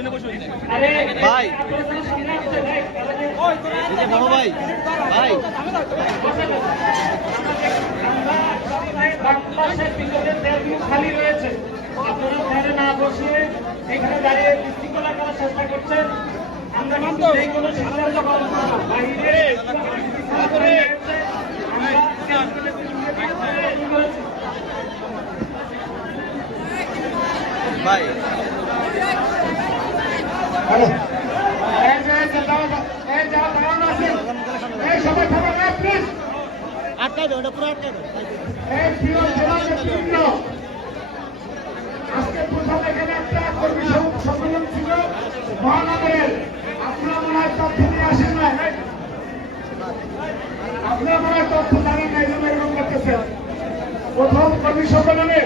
যে বড় ভাই ভাই। খালি রয়েছে না বসিয়ে এখানে দাঁড়িয়ে চেষ্টা করছেন আমরা কিন্তু ভাই এই যে, এই যে, দাঁড়াও, এই যারা দাঁড়ানো আছেন, এই সবাই থাকুন, এই please, আটকাই পুরো আজকে প্রথম এখানে একটা কর্মী সম্মেলন ছিল মহানগরের। আপনারা মনে হয় তথ্য নিয়ে আসেন না আপনারা মনে হয় তথ্য জানেন না এই এরকম করতেছেন প্রথম কর্মী সম্মেলনে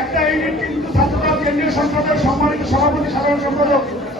একটা ইউনিট কিন্তু ছাত্রদল কেন্দ্রীয় সংসদের সম্মানিত সভাপতি সাধারণ সম্পাদক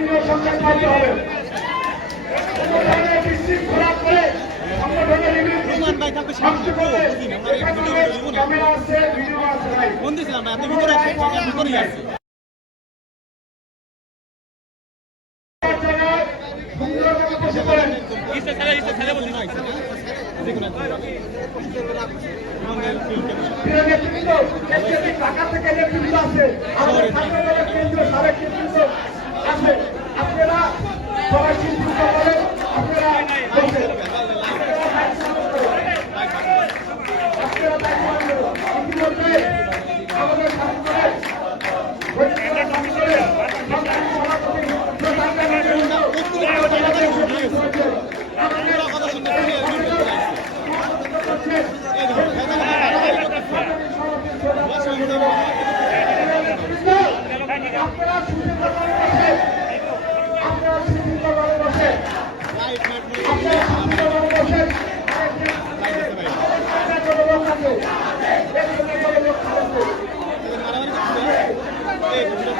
কেন্দ্রীয় সরকার বাধ্য হবে। বিশৃঙ্খলা করে সংগঠনের ক্যামেরা আছে ভিডিও আছে ভাই ফোন দিয়েছিলাম ভাই আপনি ভিতরে আসেন আমি ভিতরেই আছি সুন্দরভাবে বসে পড়েন ইসে ছেলে ইসে ছেলে বলছি প্রিয় নেতৃবৃন্দ, এসকেপি ঢাকা থেকে নেতৃবৃন্দ আছে, আমাদের ছাত্রদলের কেন্দ্রীয় সাবেক নেতৃবৃন্দ আছে। আপনারা সবাই চিন্তিত করেন, আপনারা বসেন। আপনারা দায়িত্ব নেবেন। ইতিমধ্যে আমাদের ছাত্রদলের বৈঠকের মাধ্যমে সংগ্রামী সভাপতি প্রধান নেতৃবৃন্দ আপনারা সুচিন্তা করে বসে আপনারা সুচিন্তা করে বসে আপনারা সুচিন্তা করে বসে সামনে সুতা সামনে সুতা ফেলে দেন সামনে সুতাটা ফেলে দেন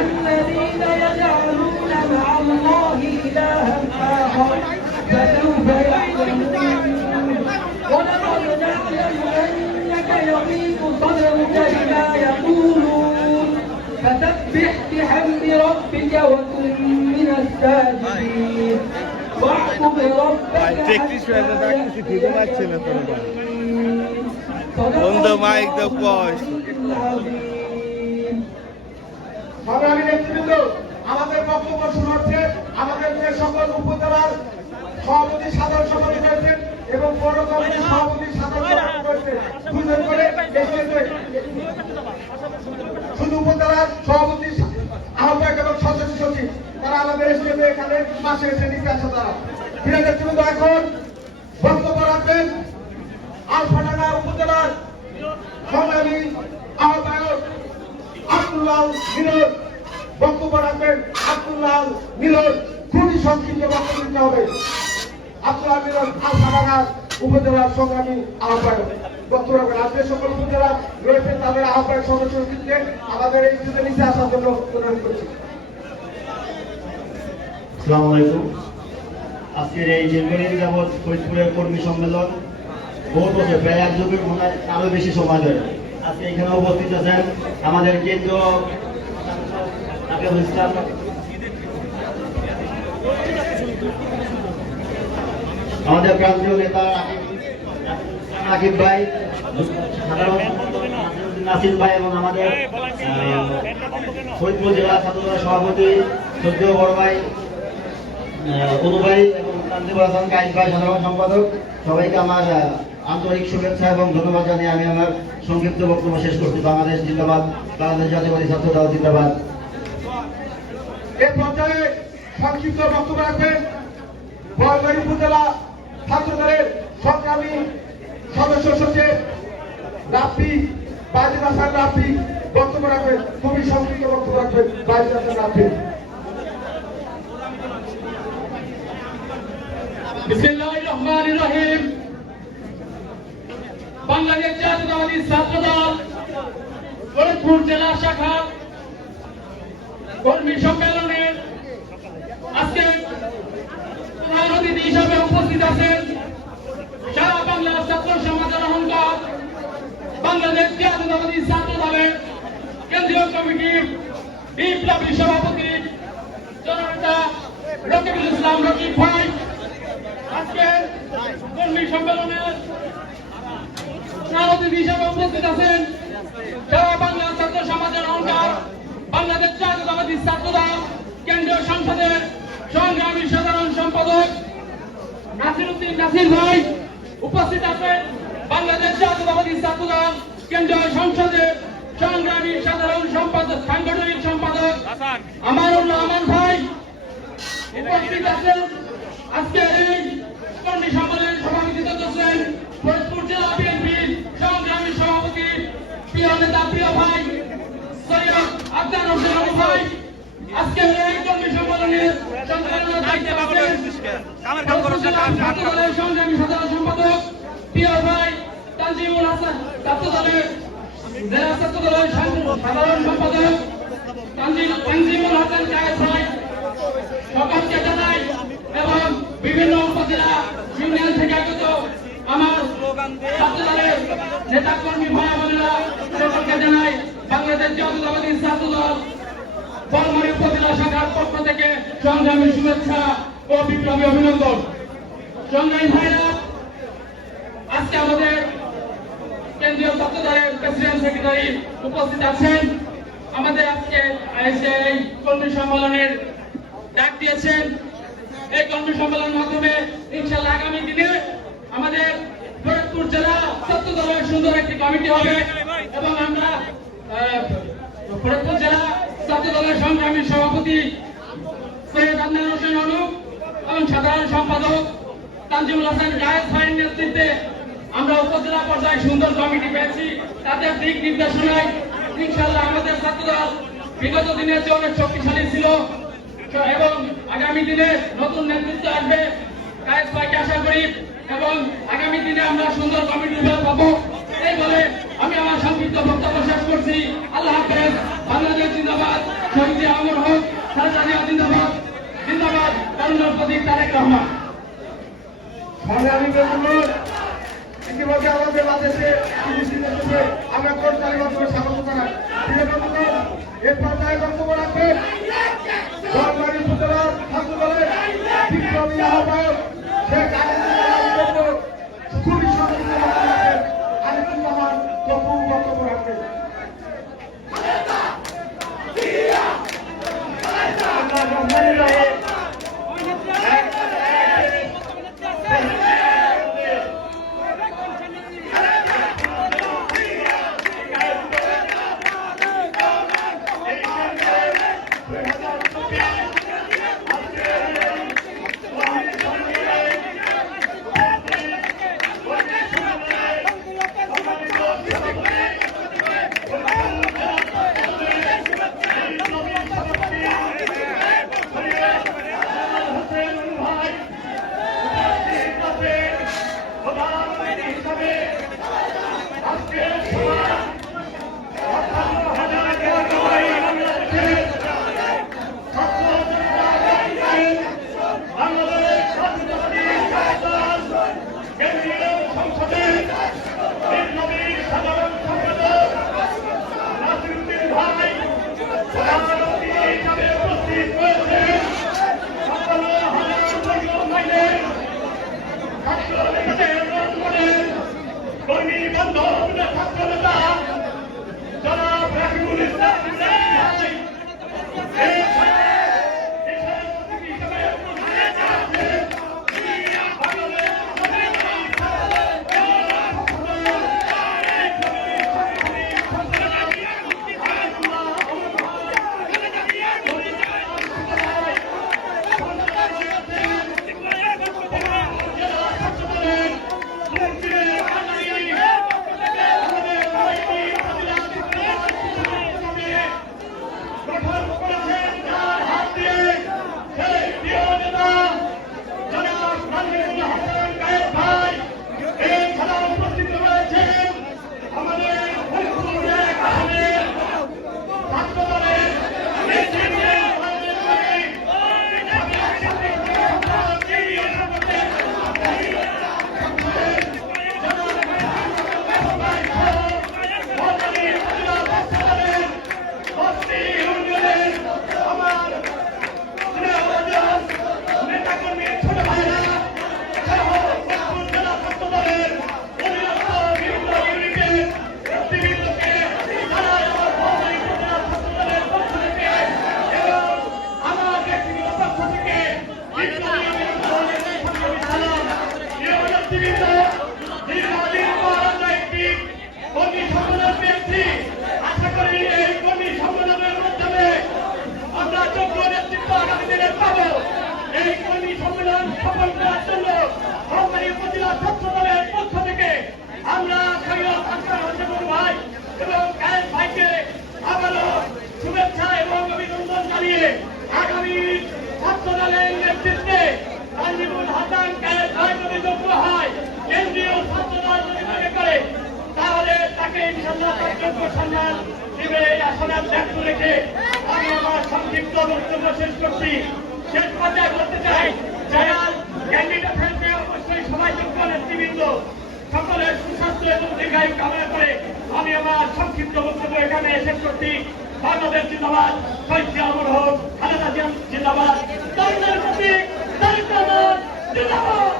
الذين يجعلون مع الله إلها آخر. ولقد نعلم أنك يضيق صدرك بما يقولون فسبح بحمد ربك وكن من الساجدين واعبد ربك বন্ধু মাইক দাও কস সংগ্রামী নেতৃবৃন্দ আমাদের বক্তব্য শোনাচ্ছে আমাদের কেন্দ্রের সকল উপজেলার সভাপতি সাধারণ সম্পাদক রয়েছেন এবং পৌর কমিটির সভাপতি সাধারণ সম্পাদক রয়েছেন করে শুধু উপজেলার সভাপতি, আহ্বায়ক এবং সদস্য সচিব, তারা আমাদের স্টেজে এখানে পাশে এসে নিতে আসে তারা। ফিরে নেতৃবৃন্দ এখন বক্তব্য রাখবেন। আলফাডাঙ্গা উপজেলার সংগ্রামী আহ্বায়ক আব্দুল্লাহ মিলন। বক্তব্য রাখবেন আব্দুল্লাহ মিলন। খুবই সংক্ষিপ্ত বক্তব্য দিতে হবে। আব্দুল্লাহ মিলন আলফাডাঙ্গা উপজেলার সংগ্রামী আহ্বায়ক। বক্তব্য রাখবেন সকল উপজেলা রয়েছেন তাদের আহ্বায়ক সদস্যকে আমাদের এই স্টেজে নিচে আসার জন্য অনুরোধ করছি। আজকের এই দীর্ঘদিন যাবৎ ফরিদপুরের কর্মী সম্মেলন বহু বছর প্রায় এক যুগের মনে হয় আরও বেশি সময় ধরে। আজকে এখানে উপস্থিত আছেন আমাদের ইসলাম আমাদের প্রান্তীয় নেতা আকিব- ভাই নাসির ভাই এবং আমাদের ফরিদপুর জেলা ছাত্রদলের সভাপতি সদ্য বড় ভাই অনু ভাই এবং কাইস ভাই, সাধারণ সম্পাদক। সবাইকে আমার আন্তরিক শুভেচ্ছা এবং ধন্যবাদ জানিয়ে আমি আমার সংক্ষিপ্ত বক্তব্য শেষ করছি। বাংলাদেশ জিন্দাবাদ, বাংলাদেশ জাতীয়বাদী ছাত্র দল জিন্দাবাদ। সংক্ষিপ্ত বক্তব্য রাখবেন বরগাড়ি উপজেলা ছাত্রদলের সংগ্রামী সদস্য সচিব রাফি বাজিদ হাসান রাফি বক্তব্য রাখবেন, খুবই সংক্ষিপ্ত বক্তব্য রাখবেন বাজিদ হাসান রাফি বাংলাদেশ জাতীয়তাবাদী ছাত্র দল ফরিদপুর জেলা শাখা কর্মী সম্মেলনের আজকে প্রধান অতিথি হিসাবে উপস্থিত আছেন। সারা বাংলার ছাত্র সমাজের অহংকার বাংলাদেশ জাতীয়তাবাদী ছাত্র দলের কেন্দ্রীয় কমিটির বিপ্লবী সভাপতি জননেতা রকিবুল ইসলাম রকিব ভাই আজকের কর্মী সম্মেলনের প্রধান হিসাবে উপস্থিত আছেন। সারা বাংলা ছাত্র সমাজের অহংকার বাংলাদেশ জাতীয়তাবাদী ছাত্র দল, কেন্দ্রীয় সংসদের সংগ্রামী সাধারণ সম্পাদক উদ্দিন নাসির ভাই উপস্থিত আছেন বাংলাদেশ জাতীয়তাবাদী ছাত্র কেন্দ্রীয় সংসদের সংগ্রামী সাধারণ সম্পাদক সাংগঠনিক সম্পাদক আমারুর রহমান ভাই উপস্থিত আছেন। আজকে এই কর্মী সম্মেলনের সভাপতিত্ব করছেন ফরিদপুর জেলা বিএনপির সংগ্রামী সভাপতি প্রিয় নেতা প্রিয় ভাই সৈয়দ আফজান হোসেন ভাই। আজকে এই কর্মী সম্মেলনের সঞ্চালনার দায়িত্বে আছেন কামের কাম করো ফরিদপুর জেলা ছাত্র দলের সংগ্রামী সাধারণ সম্পাদক প্রিয় ভাই তানজিমুল হাসান ছাত্র দলের জেলা ছাত্র দলের সাধারণ সম্পাদক তানজিমুল হাসান কায়েস ভাই সকলকে জানাই এবং বিভিন্ন উপজেলা ইউনিয়ন থেকে আগত আমার ছাত্র দলের নেতা কর্মী ভাই বোনেরা সকলকে জানাই বাংলাদেশ জাতীয়তাবাদী ছাত্র দল শাখার পক্ষ থেকে সংগ্রামী শুভেচ্ছা ও বিপ্লবী অভিনন্দন। সংগ্রামী ভাইরা, আজকে আমাদের কেন্দ্রীয় দলের প্রেসিডেন্ট সেক্রেটারি উপস্থিত আছেন। আমাদের আজকে এই কর্মী সম্মেলনের ডাক দিয়েছেন। এই কর্মী সম্মেলনের মাধ্যমে ইনশাল্লাহ আগামী দিনে আমাদের ফরিদপুর জেলা দলের সুন্দর একটি কমিটি হবে এবং আমরা ফরিদপুর জেলা ছাত্র দলের সংগ্রামী সভাপতি সৈয়দ আদনান হোসেন অনুপ এবং সাধারণ সম্পাদক তানজিমুল হাসান জায়েদ ভাইয়ের নেতৃত্বে আমরা উপজেলা পর্যায়ে সুন্দর কমিটি পেয়েছি। তাদের দিক নির্দেশনায় ইনশাল্লাহ আমাদের ছাত্রদল বিগত দিনের চেয়ে অনেক শক্তিশালী ছিল এবং আগামী দিনে নতুন নেতৃত্ব আসবে। কায়েস ভাইকে আশা করি এবং আগামী দিনে আমরা সুন্দর কমিটি পাবো এই বলে আমি আমার সংক্ষিপ্ত বক্তব্য শেষ করছি। আল্লাহ হাফেজ, বাংলাদেশ জিন্দাবাদ, শহীদ আমর হোক সারদানিয়া জিন্দাবাদ জিন্দাবাদ, করুণার প্রতীক তারেক রহমান। আমাদের আমরা স্বাগত জানাই। এ খুবই সংক্ষিপ্ত বক্তব্য রাখবেন আলিমুজ্জামান তপু বক্তব্য রাখবেন কর্মী কর্মী সফল করার জন্য সরকারি উপজেলা ছাত্র দলের পক্ষ থেকে আমরা ভাই এবং কায়েম ভাইকে আবারও শুভেচ্ছা এবং অভিনন্দন জানিয়ে আগামী ছাত্র দলের নেতৃত্বে তাজিবুল হাসান কায়েম ভাই যদি যোগ্য হয়, কেন্দ্রীয় ছাত্র দল যদি মনে করে, তাহলে তাকে ইনশাল্লাহ তার যোগ্য সম্মান দিবে এই আসনের দায়িত্ব রেখে আমি আমার সংক্ষিপ্ত বক্তব্য শেষ করছি। শেষ পর্যায়ে বলতে চাই যারা ক্যান্ডিডেট আমি আমার সংক্ষিপ্ত বক্তব্য এখানে শেষ করছি। বাংলাদেশ জিন্দাবাদ, শহীদ আমর হোক, খালেদা জিয়া জিন্দাবাদ দারিদ্রের প্রতীক দারিদ্রবাদ জিন্দাবাদ।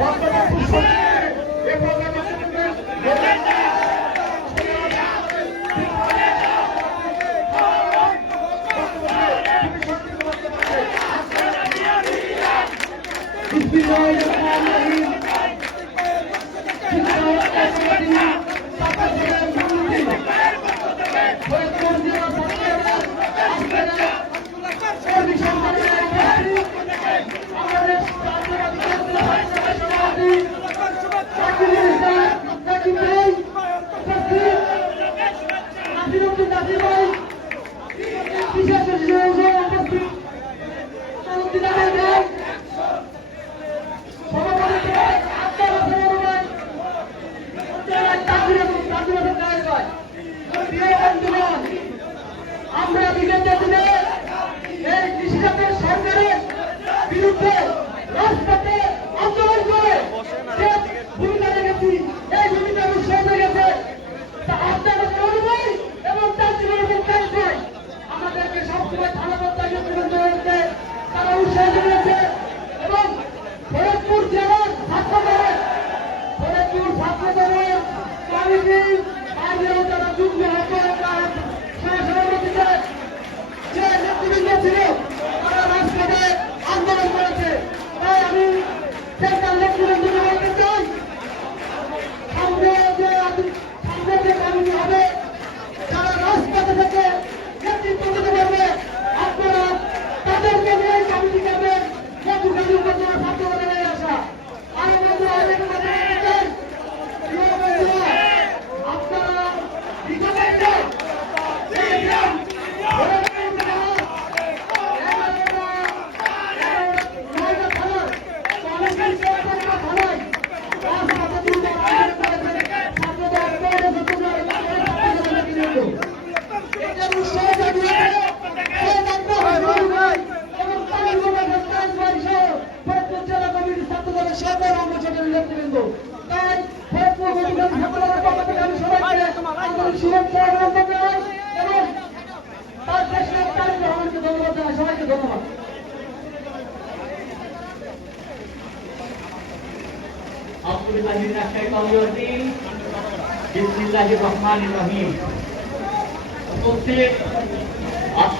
সভাপতি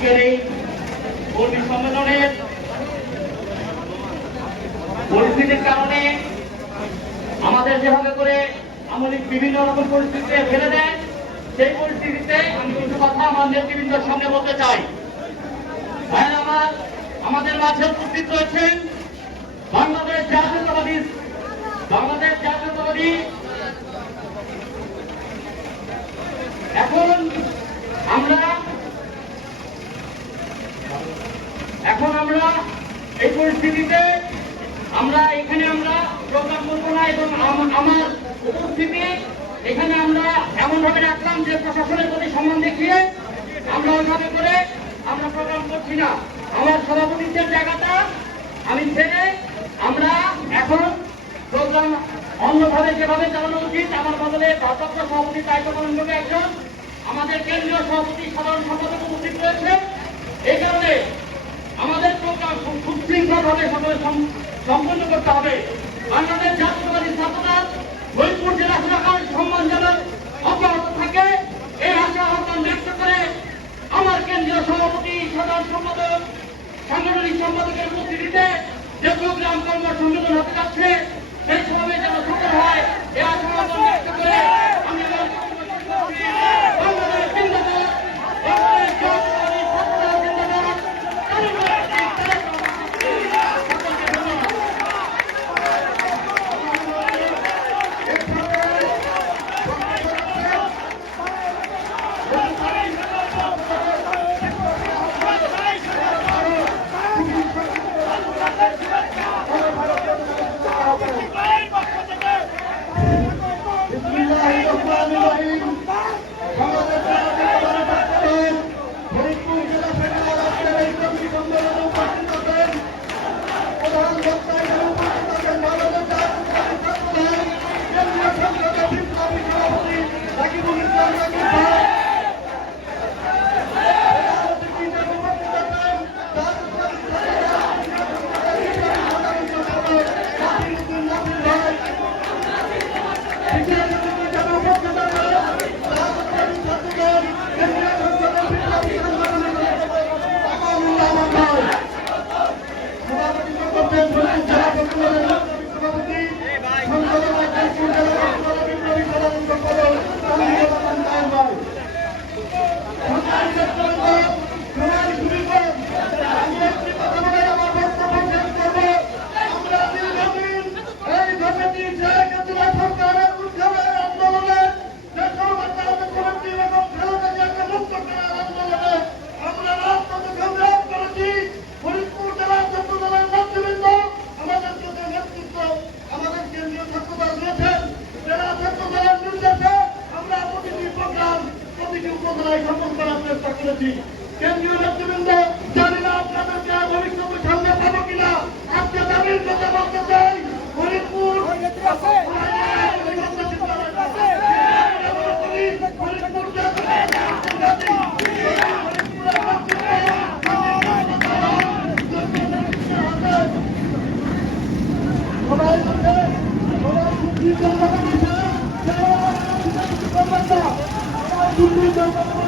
আজকের এই কর্মী সম্মেলনের পরিস্থিতির কারণে আমাদের যেভাবে করে আমলিক বিভিন্ন রকম পরিস্থিতিতে ফেলে দেয়, সেই পরিস্থিতিতে আমি কিছু কথা আমার নেতৃবৃন্দের সামনে বলতে চাই। ভাই আমার, আমাদের মাঝে উপস্থিত রয়েছেন বাংলাদেশ জাতীয়তাবাদী বাংলাদেশ জাতীয়তাবাদী। এখন আমরা এখন আমরা এই পরিস্থিতিতে, আমরা এখানে আমরা প্রোগ্রাম করব না এবং আম- আমার উপস্থিতি, এখানে আমরা এমন ভাবে রাখলাম যে প্রশাসনের প্রতি সম্মান দেখিয়ে আমরা ওইভাবে করে আমরা প্রোগ্রাম করছি না। আমার সভাপতিত্বের জায়গাটা আমি ছেড়ে আমরা এখন প্রোগ্রাম অন্যভাবে যেভাবে চালানো উচিত, আমার বদলে ভারপ্রাপ্ত সভাপতি দায়িত্ব পালন করবে একজন। আমাদের কেন্দ্রীয় সভাপতি, সাধারণ সম্পাদক উপস্থিত রয়েছে। এই কারণে আমাদের প্রোগ্রাম সুশৃঙ্খল ভাবে সকলে সম্পন্ন করতে হবে। বাংলাদেশ জাতীয়বাদী ছাত্রদল ফরিদপুর জেলা শাখার সম্মানজনক অব্যাহত থাকে। এই আশা আহ্বান ব্যক্ত করে আমার কেন্দ্রীয় সভাপতি, সাধারণ সম্পাদক, সাংগঠনিক সম্পাদকের উপস্থিতিতে যে প্রোগ্রাম কর্ম সম্মেলন হতে যাচ্ছে, সেই সমাবেশ যেন সফল হয় এই আশা আহ্বান ব্যক্ত করে আমি Thank you.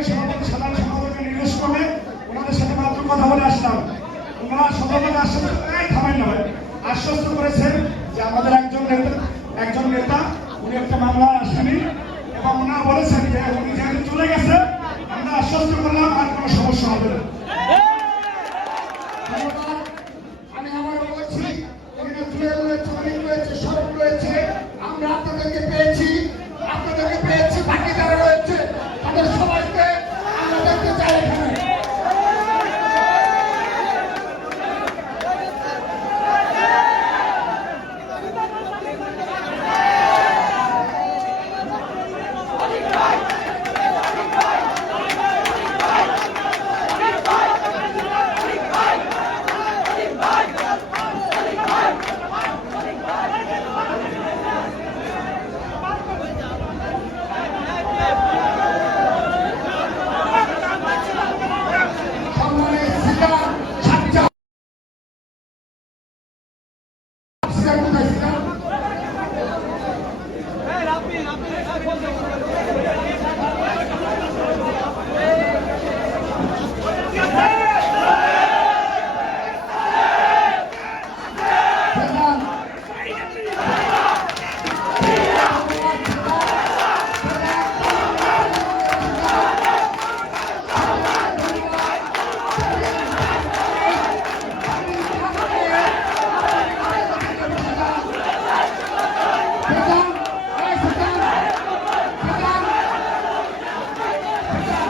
থেকে সভাপতি সাধারণ সভাপতি নির্দেশ করবে। ওনাদের সাথে মাত্র কথা বলে আসলাম। ওনারা সভাপতি আশ্বস্ত এই থামেন না আশ্বস্ত করেছেন যে আমাদের একজন নেতা একজন নেতা, উনি একটা মামলা আসেনি এবং ওনারা বলেছেন যে উনি যেহেতু চলে গেছে, আমরা আশ্বস্ত করলাম আর কোনো সমস্যা হবে না। Yeah.